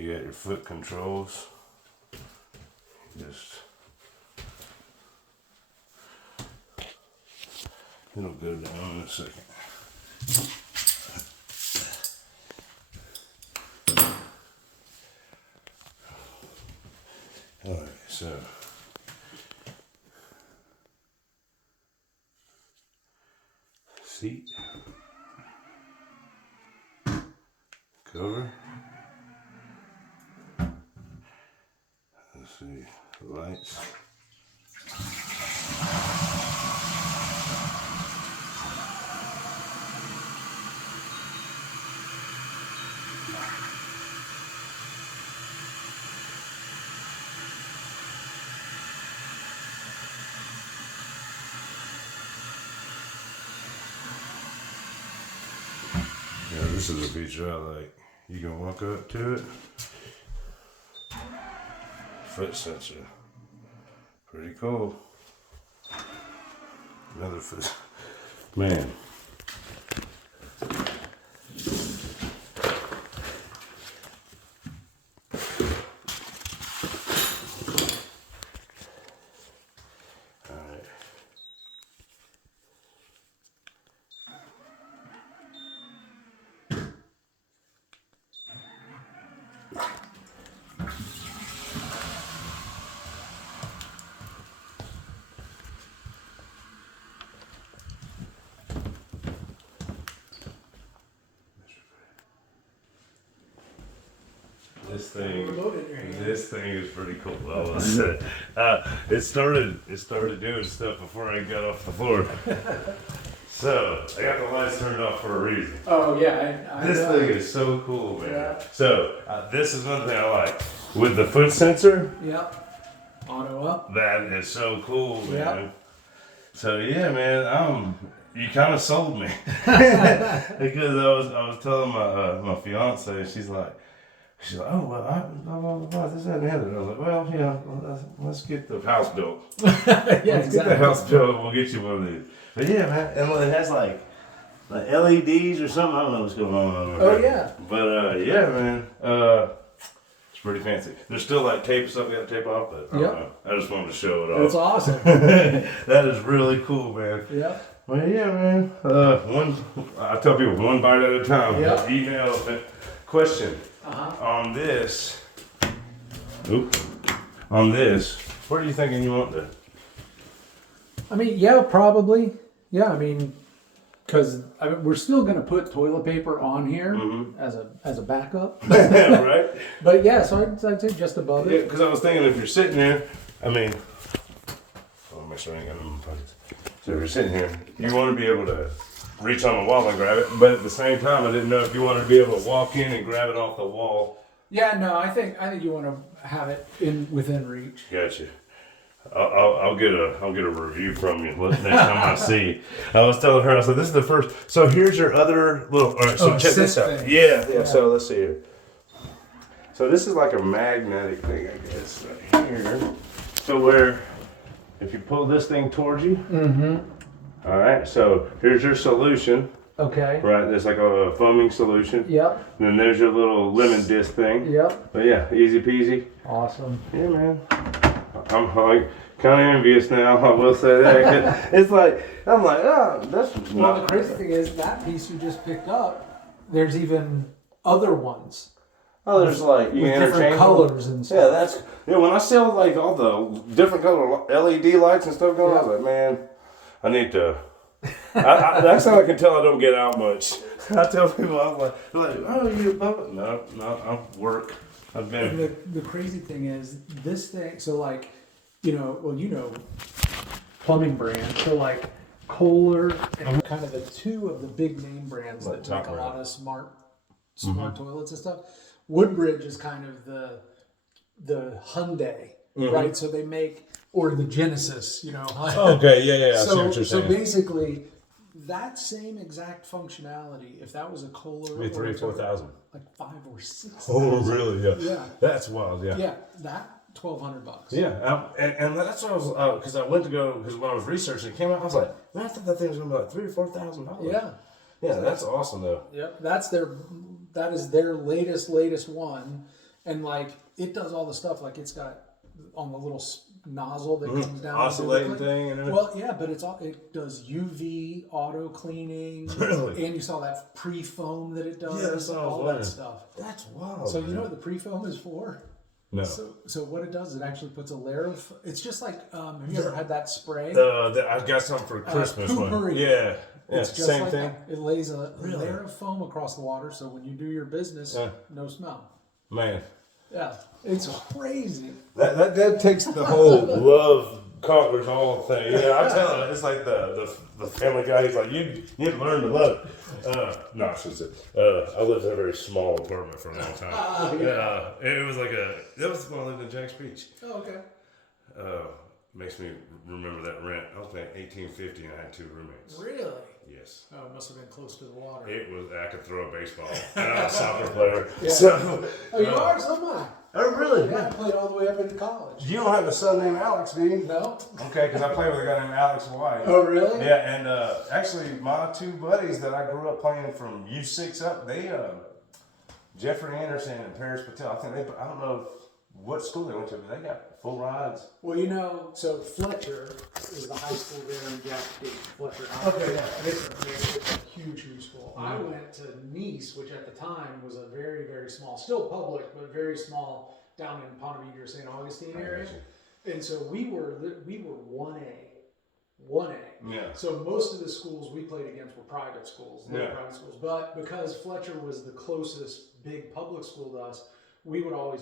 you got your foot controls. Just it'll go down in a second. All right, so seat, cover. Let's see, lights. Yeah, this is a feature I like. You can walk up to it. Foot sensor. Pretty cool. Another foot. Man. Alright. This thing is pretty cool. It started doing stuff before I got off the floor. So I got the lights turned off for a reason. Oh yeah, This thing is so cool, man. Yeah. So this is one thing I like with the foot sensor. Yep. Auto up. That is so cool, man. Yep. So yeah, man, you kind of sold me because I was telling my fiance, she's like, oh well, blah blah blah, this that, and the other. And I was like, well, you know, let's get the house built. Yeah, Let's get the house built, and we'll get you one of these. But yeah, man, and it has like LEDs or something. I don't know what's going on over there. Oh yeah. But yeah, man, it's pretty fancy. There's still like tape stuff we got to tape off, but I don't know. I just wanted to show it off. That's awesome. That is really cool, man. Yep. Well, yeah, man. I tell people one bite at a time. Yep. Email question Uh-huh. on this. Oop. On this, where are you thinking you want to? I mean, yeah, probably. Yeah, I mean, because we're still gonna put toilet paper on here as a backup. Right? But yeah, so I'd say just above Yeah, it. because I was thinking if you're sitting there, I mean, oh, make sure I ain't got them in my pockets. So if you're sitting here, you want to be able to reach on the wall and grab it, but at the same time, I didn't know if you wanted to be able to walk in and grab it off the wall. Yeah, no, I think you want to have it within reach. Gotcha. I'll get a review from you next time I see you. I was telling her, I said, this is the first. So here's your other little. All right, so check this out. thing. Yeah. So let's see here. So this is like a magnetic thing, I guess, right here. So where, if you pull this thing towards you. Mm-hmm. All right. So here's your solution. Okay. Right. There's like a foaming solution. Yep. And then there's your little lemon disc thing. Yep. But yeah, easy peasy. Awesome. Yeah, man. I'm like kind of envious now. I will say that. 'Cause it's like I'm like, oh, that's Well, not the crazy thing is that piece you just picked up. There's even other ones Oh, there's like you with can different interchange colors and Yeah, stuff. that's When I saw like all the different color LED lights and stuff going, I was like, man, I need to. That's how I can tell I don't get out much. I tell people, I'm like, they're like, oh, you above it? No, I work. I've And been. the crazy thing is this thing. So like, plumbing brands. So like Kohler and kind of the two of the big name brands Like that make a top lot of smart toilets and stuff. Woodbridge is kind of the Hyundai, right? So they make, or the Genesis, Okay, yeah. I see what you're So saying. basically, that same exact functionality, if that was a Kohler, Maybe 3,000-4,000. like 5,000 or 6,000. Oh, really? Yeah. Yeah. That's wild. Yeah. Yeah, that $1,200. Yeah, and that's what I was because I went to go because when I was researching, it came out. I was like, man, I thought that thing was gonna be like $3,000 or $4,000. Yeah. Yeah, that's awesome though. Yep. That is their latest one. And like it does all the stuff. Like it's got on the little nozzle that comes down. Oscillating thing and everything. Well, yeah, but it does UV auto cleaning. Really? And you saw that pre-foam that it does. Yeah, that's what I was all that wondering. stuff. That's wild. So you know what the pre-foam is for? No. So what it does, it actually puts a layer of. It's just like have you ever had that spray? I got something for Christmas. Poopery. Yeah. Yeah. It's just Same like thing. that. It lays a layer of foam across the water, so when you do your business, no smell. Man. Yeah, it's crazy. That takes the whole love conquers all thing. Yeah, I tell it. It's like the Family Guy. He's like, you need to learn to love it. No, I should say. I lived in a very small apartment for a long time. It was like that was when I lived in Jack's Beach. Oh, okay. Makes me remember that rent. I was paying $18.50 and I had 2 roommates. Really? Yes. Oh, it must have been close to the water. It was. I could throw a baseball. And I was a soccer player. Yeah. So. Oh, you are? So am I. Oh, really? Yeah, I played all the way up into college. You don't have a son named Alex, do you? No? Okay, because I played with a guy named Alex White. Oh, really? Yeah, and actually, my 2 buddies that I grew up playing from U6 up, they, Jeffrey Anderson and Paris Patel, I don't know what school they went to, but they got full rides. Well, you know, so Fletcher is the high school there in Jack's Beach. Fletcher High. Okay, yeah. And it's a huge, huge school. I went to Nice, which at the time was a very, very small, still public, but very small, down in Ponte Vedra, St. Augustine area. And so we were 1A. 1A. Yeah. So most of the schools we played against were private schools, little Yeah. private schools. But because Fletcher was the closest big public school to us, we would always